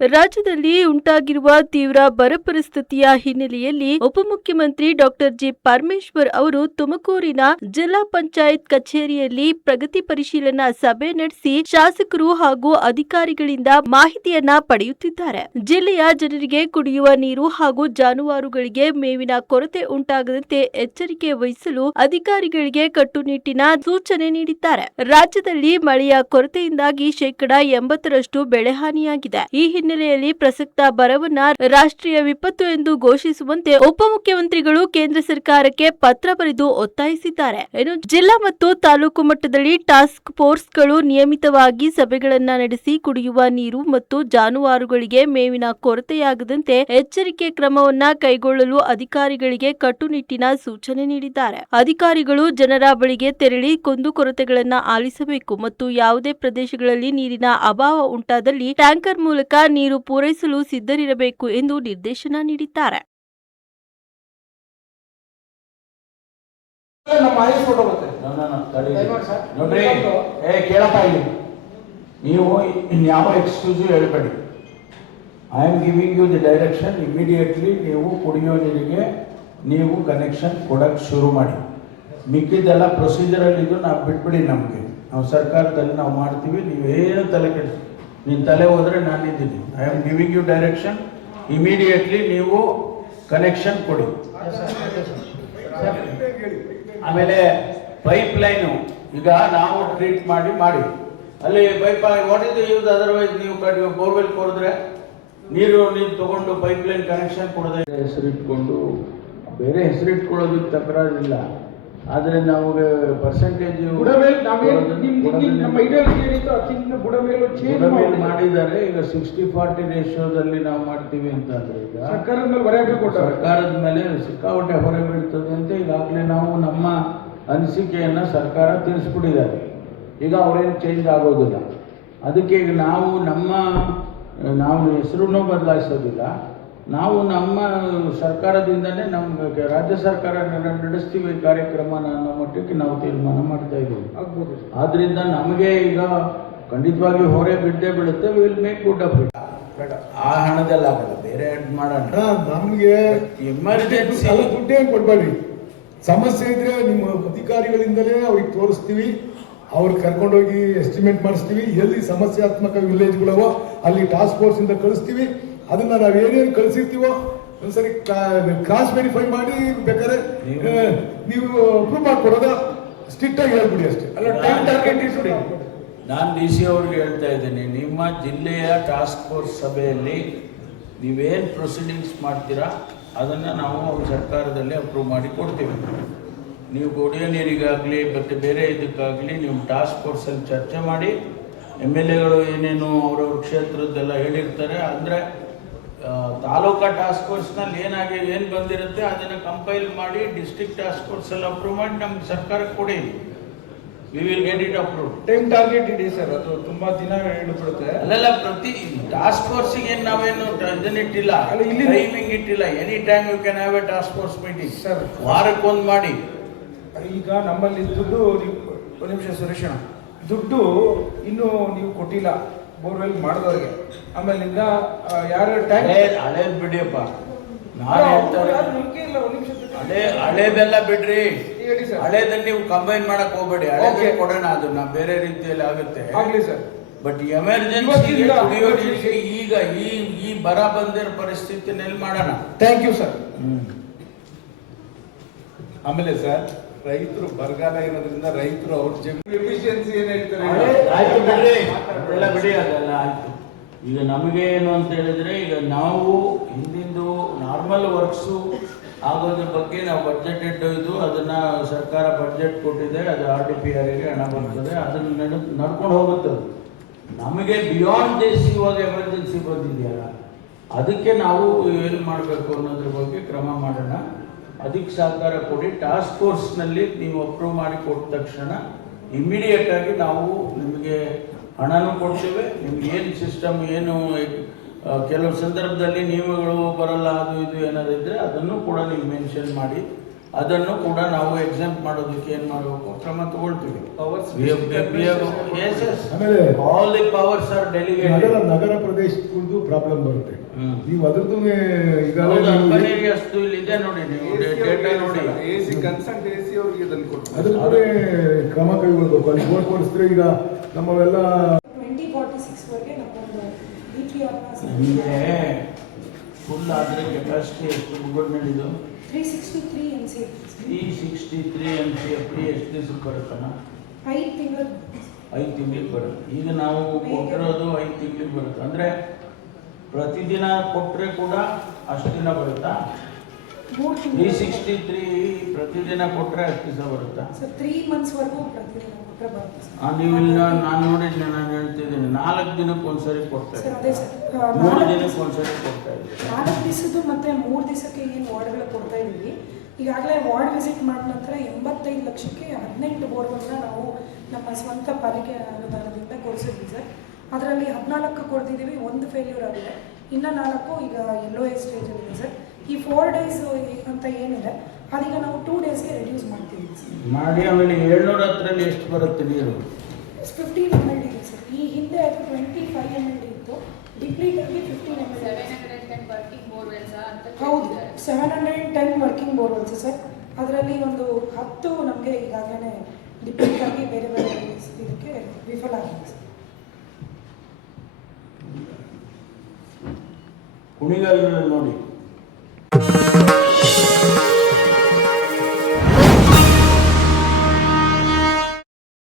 ರಾಜ್ಯದಲ್ಲಿ ಉಂಟಾಗಿರುವ ತೀವ್ರ ಬರ ಪರಿಸ್ಥಿತಿಯ ಹಿನ್ನೆಲೆಯಲ್ಲಿ ಉಪಮುಖ್ಯಮಂತ್ರಿ ಡಾಕ್ಟರ್ ಜಿ ಪರಮೇಶ್ವರ್ ಅವರು ತುಮಕೂರಿನ ಜಿಲ್ಲಾ ಪಂಚಾಯತ್ ಕಚೇರಿಯಲ್ಲಿ ಪ್ರಗತಿ ಪರಿಶೀಲನಾ ಸಭೆ ನಡೆಸಿ ಶಾಸಕರು ಹಾಗೂ ಅಧಿಕಾರಿಗಳಿಂದ ಮಾಹಿತಿಯನ್ನ ಪಡೆಯುತ್ತಿದ್ದಾರೆ. ಜಿಲ್ಲೆಯ ಜನರಿಗೆ ಕುಡಿಯುವ ನೀರು ಹಾಗೂ ಜಾನುವಾರುಗಳಿಗೆ ಮೇವಿನ ಕೊರತೆ ಉಂಟಾಗದಂತೆ ಎಚ್ಚರಿಕೆ ವಹಿಸಲು ಅಧಿಕಾರಿಗಳಿಗೆ ಕಟ್ಟುನಿಟ್ಟಿನ ಸೂಚನೆ ನೀಡಿದ್ದಾರೆ. ರಾಜ್ಯದಲ್ಲಿ ಮಳೆಯ ಕೊರತೆಯಿಂದಾಗಿ 80% ಬೆಳೆಹಾನಿಯಾಗಿದೆ. ಈ ಹಿನ್ನೆಲೆಯಲ್ಲಿ ಪ್ರಸಕ್ತ ಬರವನ್ನ ರಾಷ್ಟ್ರೀಯ ವಿಪತ್ತು ಎಂದು ಘೋಷಿಸುವಂತೆ ಉಪಮುಖ್ಯಮಂತ್ರಿಗಳು ಕೇಂದ್ರ ಸರ್ಕಾರಕ್ಕೆ ಪತ್ರ ಬರೆದು ಒತ್ತಾಯಿಸಿದ್ದಾರೆ. ಜಿಲ್ಲಾ ಮತ್ತು ತಾಲೂಕು ಮಟ್ಟದಲ್ಲಿ ಟಾಸ್ಕ್ ಫೋರ್ಸ್ಗಳು ನಿಯಮಿತವಾಗಿ ಸಭೆಗಳನ್ನ ನಡೆಸಿ ಕುಡಿಯುವ ನೀರು ಮತ್ತು ಜಾನುವಾರುಗಳಿಗೆ ಮೇವಿನ ಕೊರತೆಯಾಗದಂತೆ ಎಚ್ಚರಿಕೆ ಕ್ರಮವನ್ನ ಕೈಗೊಳ್ಳಲು ಅಧಿಕಾರಿಗಳಿಗೆ ಕಟ್ಟುನಿಟ್ಟಿನ ಸೂಚನೆ ನೀಡಿದ್ದಾರೆ. ಅಧಿಕಾರಿಗಳು ಜನರ ಬಳಿಗೆ ತೆರಳಿ ಕುಂದುಕೊರತೆಗಳನ್ನ ಆಲಿಸಬೇಕು ಮತ್ತು ಯಾವುದೇ ಪ್ರದೇಶಗಳಲ್ಲಿ ನೀರಿನ ಅಭಾವ ಉಂಟಾದಲ್ಲಿ ಟ್ಯಾಂಕರ್ ಮೂಲಕ ನೀರು ಪೂರೈಸಲು ಸಿದ್ಧರಿರಬೇಕು ಎಂದು ನಿರ್ದೇಶನ ನೀಡಿದ್ದಾರೆ. ನೀವು ಇನ್ಯಾವ ಎಕ್ಸ್ಕ್ಯೂಸು ಹೇಳ್ಬೇಡಿ. I am giving you the direction. Immediately ನೀವು ಕುಡಿಯೋ ನೀರಿಗೆ ನೀವು ಕನೆಕ್ಷನ್ ಕೊಡಕ್ಕೆ ಶುರು ಮಾಡಿ. ಮಿಕ್ಕಿದ್ದೆಲ್ಲ ಪ್ರೊಸೀಜರಲ್ಲಿ ಇದು ನಾವು ಬಿಟ್ಬಿಡಿ. ನಮಗೆ ನಾವು ಸರ್ಕಾರದಲ್ಲಿ ನಾವು ಮಾಡ್ತೀವಿ. ನೀವೇನು ತಲೆ ಕೆಡಿಸಿ, ನಿನ್ನ ತಲೆ ಹೋದರೆ ನಾನಿದ್ದೀನಿ. I am giving you direction. Immediately ನೀವು ಕನೆಕ್ಷನ್ ಕೊಡಿ. ಆಮೇಲೆ ಪೈಪ್ ಲೈನು ಈಗ ನಾವು ಟ್ರೀಟ್ ಮಾಡಿ ಅಲ್ಲಿ pipe what is the use? Otherwise ನೀವು ಬೋರ್ವೆಲ್ ಕೊರಿದ್ರೆ ನೀರು ತಗೊಂಡು ಪೈಪ್ ಲೈನ್ ಕನೆಕ್ಷನ್ ಕೊಡದೆ ಹೆಸರಿಟ್ಕೊಂಡು ಬೇರೆ ಹೆಸರಿಟ್ಕೊಳ್ಳೋದಕ್ಕೆ ತಕರಾರಿಲ್ಲ. ಆದರೆ ನಾವು ಪರ್ಸೆಂಟೇಜ್ ಮಾಡಿದ್ದಾರೆ. ಈಗ 60-40 ರೇಷಿಯೋದಲ್ಲಿ ನಾವು ಮಾಡ್ತೀವಿ ಅಂತಂದ್ರೆ ಈಗ ಸರ್ಕಾರದ ಮೇಲೆ ಸಿಕ್ಕಾಪಟ್ಟೆ ಹೊರೆ ಬೀಳ್ತದೆ ಅಂತ ಈಗಾಗಲೇ ನಾವು ನಮ್ಮ ಅನಿಸಿಕೆಯನ್ನು ಸರ್ಕಾರ ತಿಳಿಸ್ಬಿಟ್ಟಿದ್ದಾರೆ. ಈಗ ಅವರೇನು ಚೇಂಜ್ ಆಗೋದಿಲ್ಲ. ಅದಕ್ಕೆ ಈಗ ನಾವು ಹೆಸರನ್ನು ಬದಲಾಯಿಸೋದಿಲ್ಲ. ನಾವು ನಮ್ಮ ಸರ್ಕಾರದಿಂದನೇ ನಮ್ಮ ರಾಜ್ಯ ಸರ್ಕಾರ ನಡೆಸ್ತೀವಿ ಕಾರ್ಯಕ್ರಮ ಅನ್ನೋ ಮಟ್ಟಕ್ಕೆ ನಾವು ತೀರ್ಮಾನ ಮಾಡ್ತಾ ಇದ್ದೀವಿ. ಆದ್ರಿಂದ ನಮಗೆ ಈಗ ಖಂಡಿತವಾಗಿ ಹೊರೆ ಬಿದ್ದೇ ಬೀಳುತ್ತೆ. Will make good of it. ಆ ಹಣದಲ್ಲಿ ಆಗಲ್ಲ, ಬೇರೆ ಮಾಡೋಣ. ನಮಗೆ ಎಮರ್ಜೆನ್ಸಿ ದುಡ್ಡೇ ಕೊಡ್ಬೇಡಿ. ಸಮಸ್ಯೆ ಇದ್ರೆ ನಿಮ್ಮ ಅಧಿಕಾರಿಗಳಿಂದಲೇ ಅವ್ರಿಗೆ ತೋರಿಸ್ತೀವಿ. ಅವ್ರಿಗೆ ಕರ್ಕೊಂಡೋಗಿ ಎಸ್ಟಿಮೇಟ್ ಮಾಡಿಸ್ತೀವಿ. ಎಲ್ಲಿ ಸಮಸ್ಯಾತ್ಮಕ ವಿಲೇಜ್ಗಳವೋ ಅಲ್ಲಿ ಟಾಸ್ಕ್ ಫೋರ್ಸ್ ಇಂದ ಕಳಿಸ್ತೀವಿ. ಅದನ್ನ ನಾವು ಏನೇನು ಕಳಿಸಿರ್ತೀವೋ ಒಂದ್ಸರಿ ಕ್ರಾಸ್ ವೆರಿಫೈ ಮಾಡಿ ಬೇಕಾದ್ರೆ ನೀವು ಅಪ್ರೂವ್ ಮಾಡ್ಕೊಡೋದ ಸ್ಟ್ರಿಕ್ಟ್ ಆಗಿ ಹೇಳ್ಬಿಡಿ ಅಷ್ಟೇ. ಅಲ್ಲ ಟೈಮ್ ಟಾರ್ಗೆಟ್ ಇಟ್ಬಿಡಿ. ನಾನು DC ಅವ್ರಿಗೆ ಹೇಳ್ತಾ ಇದ್ದೀನಿ, ನಿಮ್ಮ ಜಿಲ್ಲೆಯ ಟಾಸ್ಕ್ ಫೋರ್ಸ್ ಸಭೆಯಲ್ಲಿ ನೀವೇನು ಪ್ರೊಸೀಡಿಂಗ್ಸ್ ಮಾಡ್ತೀರಾ ಅದನ್ನು ನಾವು ಸರ್ಕಾರದಲ್ಲಿ ಅಪ್ರೂವ್ ಮಾಡಿ ಕೊಡ್ತೀವಿ. ನೀವು ಕುಡಿಯೋ ನೀರಿಗಾಗಲಿ ಮತ್ತು ಬೇರೆ ಇದಕ್ಕಾಗಲಿ ನೀವು ಟಾಸ್ಕ್ ಫೋರ್ಸಲ್ಲಿ ಚರ್ಚೆ ಮಾಡಿ MLAಗಳು ಏನೇನು ಅವರವ್ರ ಕ್ಷೇತ್ರದ್ದೆಲ್ಲ ಹೇಳಿರ್ತಾರೆ. ಅಂದರೆ ತಾಲೂಕಾ ಟಾಸ್ಕ್ ಫೋರ್ಸ್ನಲ್ಲಿ ಏನು ಬಂದಿರುತ್ತೆ ಅದನ್ನು ಕಂಪೈಲ್ ಮಾಡಿ ಡಿಸ್ಟ್ರಿಕ್ಟ್ ಟಾಸ್ಕ್ ಫೋರ್ಸಲ್ಲಿ ಅಪ್ರೂವ್ ಮಾಡಿ ನಮ್ಗೆ ಸರ್ಕಾರಕ್ಕೆ ಕೊಡಿ. We will get it approve. Time target ಇದೆ ಸರ್. ಅದು ತುಂಬ ದಿನ ಹಿಡಿದ್ಬಿಡುತ್ತೆ. ಅಲ್ಲೆಲ್ಲ ಪ್ರತಿ ಟಾಸ್ಕ್ ಫೋರ್ಸಿಗೆ ಏನು ನಾವೇನು ಇದನ್ನಿಟ್ಟಿಲ್ಲ, ಇಲ್ಲಿ ಟೈಮಿಂಗ್ ಇಟ್ಟಿಲ್ಲ. Any time you can have a task force meeting. Sir ವಾರಕ್ಕೊಂದು ಮಾಡಿ. ಈಗ ನಮ್ಮಲ್ಲಿ ದುಡ್ಡು ಒಂದು ನಿಮಿಷ ಸುರೇಶಣ್ಣ, ದುಡ್ಡು ಇನ್ನೂ ನೀವು ಕೊಟ್ಟಿಲ್ಲ ಬೋರ್ವೆಲ್ ಮಾಡಿದವ್ರಿಗೆ. ಆಮೇಲಿಂದ ಯಾರು ಹಳೇದು ಬಿಡಿಯಪ್ಪ. ನಾನು ಹೇಳ್ತಾರೆ ಹಳೇದೆಲ್ಲ ಬಿಡ್ರಿ. ಹಳೇದನ್ನ ನೀವು ಕಂಬೈನ್ ಮಾಡಕ್ ಹೋಗ್ಬೇಡಿ. ಹಳೇದೇ ಕೊಡೋಣ, ಅದು ನಾ ಬೇರೆ ರೀತಿಯಲ್ಲಿ ಆಗುತ್ತೆ. ಆಗ್ಲಿ ಸರ್. ಬಟ್ ಎಮರ್ಜೆನ್ಸಿ ಕುಡಿಯೋ ನೀರಿಗೆ ಈಗ ಈ ಬರ ಬಂದಿರೋ ಪರಿಸ್ಥಿತಿನಲ್ಲಿ ಮಾಡೋಣ. Thank you sir. ಆಮೇಲೆ ಸರ್, ರೈತರು ಬರಗಾಲ ಇರೋದ್ರಿಂದ ರೈತರು ಅವ್ರ ಎಫಿಷಿಯನ್ಸಿ ಏನ್ ಹೇಳ್ತಾರೆ? ಆಯ್ತು ಬಿಡ್ರಿ, ಅದೆಲ್ಲ ಬಿಡಿ, ಅದೆಲ್ಲ ಆಯ್ತು. ಈಗ ನಮಗೆ ಏನು ಅಂತ ಹೇಳಿದ್ರೆ, ಈಗ ನಾವು ಹಿಂದಿಂದು ನಾರ್ಮಲ್ ವರ್ಕ್ಸು ಆಗೋದ್ರ ಬಗ್ಗೆ ನಾವು ಬಡ್ಜೆಟೆಡ್ ಇದು ಅದನ್ನ ಸರ್ಕಾರ ಬಡ್ಜೆಟ್ ಕೊಟ್ಟಿದೆ. ಅದು RDPRಗೆ ಹಣ ಬರ್ತದೆ. ಅದನ್ನು ನಡ್ಕೊಂಡು ಹೋಗುತ್ತೆ. ನಮಗೆ ಬಿಯಾಂಡ್ ದಿಸ್ ಇವಾಗ ಎಮರ್ಜೆನ್ಸಿ ಬಂದಿದೆಯಲ್ಲ, ಅದಕ್ಕೆ ನಾವು ಏನು ಮಾಡಬೇಕು ಅನ್ನೋದ್ರ ಬಗ್ಗೆ ಕ್ರಮ ಮಾಡೋಣ. ಅದಕ್ಕೆ ಸಹಕಾರ ಕೊಡಿ. ಟಾಸ್ಕ್ ಫೋರ್ಸ್ನಲ್ಲಿ ನೀವು ಅಪ್ರೂವ್ ಮಾಡಿ ಕೊಟ್ಟ ತಕ್ಷಣ ಇಮಿಡಿಯೇಟ್ ಆಗಿ ನಾವು ನಿಮಗೆ ಹಣನೂ ಕೊಡ್ತೇವೆ. ನಿಮ್ಗೆ ಏನು ಸಿಸ್ಟಮ್ ಏನು ಕೆಲವು ಸಂದರ್ಭದಲ್ಲಿ ನಿಯಮಗಳು ಬರಲ್ಲ, ಅದು ಇದು ಏನಾದ್ರು ಇದ್ದರೆ ಅದನ್ನು ಕೂಡ ನೀವು ಮೆನ್ಷನ್ ಮಾಡಿ ಅದನ್ನು ಕೂಡ ನಾವು ಎಕ್ಸಾಮ್ ಮಾಡೋದಕ್ಕೆ ಏನು ಮಾಡಬೇಕು ಕ್ರಮ ತಗೊಳ್ತೀವಿ. ಆಮೇಲೆ all the powers are delegated. ನಗರ ಪ್ರದೇಶಕ್ಕೂ ಪ್ರಾಬ್ಲಮ್ ಬರುತ್ತೆ. ನೀವು ಅದ್ರದ್ದು ಅರ್ಬನ್ ಏರಿಯಾಸ್ ಇಲ್ಲಿ ಇದೆ ನೋಡಿ, ನೀವು ಡೇಟಾ ನೋಡಿ. ಅದ್ರ ಕೂಡ ಕ್ರಮ ಕೈಗೊಳ್ಬೇಕು. ಅಲ್ಲಿ ಬೋರ್ಡ್ ಕೊಡಿಸಿದ್ರೆ ಈಗ ನಮ್ಮವೆಲ್ಲ 2046 ವರೆಗೆ ನಮ್ಮೊಂದು DPR ನಿಮಗೆ ಫುಲ್ ಆದರೆ ಕೆಪಾಸಿಟಿ ಎಷ್ಟು ಗೌರ್ಮೆಂಟ್ 363 MC 363 MCFD ಎಷ್ಟು ದಿವಸಕ್ಕೆ ಬರುತ್ತಣ್ಣ? 5 ತಿಂಗಳು 5 ತಿಂಗಳಿಗೆ ಬರುತ್ತೆ. ಈಗ ನಾವು ಕೊಟ್ಟಿರೋದು 5 ತಿಂಗಳಿಗೆ ಬರುತ್ತೆ. ಅಂದರೆ ಪ್ರತಿದಿನ ಕೊಟ್ಟರೆ ಕೂಡ ಅಷ್ಟು ದಿನ ಬರುತ್ತಾ? 3 ತಿಂಗಳು 363 ಪ್ರತಿದಿನ ಕೊಟ್ಟರೆ ಅಷ್ಟು ದಿವಸ ಬರುತ್ತಾ? ಸರ್ 3 ಮಂತ್ಸ್ ವರೆಗೂ ಪ್ರತಿದಿನ ಕೊಟ್ಟರೆ ಬರುತ್ತೆ ಸರ್. ನೀವು ಇಲ್ಲ, ನಾನು ನೋಡಿದ್ದೆ, ನಾನು ಹೇಳ್ತಿದ್ದೀನಿ 4 ದಿನಕ್ಕೆ ಒಂದ್ಸರಿ ಕೊಡ್ತಾ ಸರ್ ಇದ್ದೀನಿ, ಅದೇ ಸರ್ 3 ದಿನಕ್ಕೆ ಒಂದ್ಸರಿ ಕೊಡ್ತಾ ಇದ್ದೀನಿ. 4 ದಿವಸದ್ದು ಮತ್ತೆ 3 ದಿವಸಕ್ಕೆ ಏನು ವಾರ್ಡ್ಗಳು ಕೊಡ್ತಾ ಇದ್ದೀವಿ. ಈಗಾಗಲೇ ವಾರ್ಡ್ ವಿಸಿಟ್ ಮಾಡಿದ ನಂತರ 85 ಲಕ್ಷಕ್ಕೆ 18 ಬೋರ್ಗಳನ್ನ ನಾವು ನಮ್ಮ ಸ್ವಂತ ಪಾಲಿಕೆ ಅನುದಾನದಿಂದ ಕೊಡಿಸಿದ್ವಿ ಸರ್. ಅದರಲ್ಲಿ 14 ಕೊಡ್ತಿದ್ದೀವಿ, 1 ಫೇಲ್ಯೂರ್ ಆಗಿದೆ, ಇನ್ನು 4 ಈಗ LOA ಸ್ಟೇಜಲ್ಲಿದೆ ಸರ್. ಈ 4 ಡೇಸ್ ಅಂತ ಏನಿದೆ ಅದೀಗ ನಾವು 2 ಡೇಸ್ಗೆ ರೆಡ್ಯೂಸ್ ಮಾಡ್ತೀವಿ ಸರ್. ಮಾಡಿ ಆಮೇಲೆ 710 ಎಷ್ಟು ಬರುತ್ತೆ ನೀರು? 15 ml ಇದೆ ಸರ್. ಈ ಹಿಂದೆ ಅದು 25 ml ಇತ್ತು, ಡಿಪ್ಲೀಟಲ್ಲಿ 15 ml. 710 ವರ್ಕಿಂಗ್ ಬೋರ್ವೆಲ್ಸ್ ಅಂತ ಹೌದು, 710 ವರ್ಕಿಂಗ್ ಬೋರ್ವೆಲ್ಸ್ ಸರ್. ಅದರಲ್ಲಿ ಒಂದು 10 ನಮಗೆ ಈಗಾಗಲೇ ಡಿಪ್ಲೀಟ್ ಆಗಿ ಬೇರೆ ಬೇರೆ ಇದಕ್ಕೆ ವಿಫಲ ಆಗಿದೆ ಸರ್. ಕುಣಿಗಲ್ ನೋಡಿ,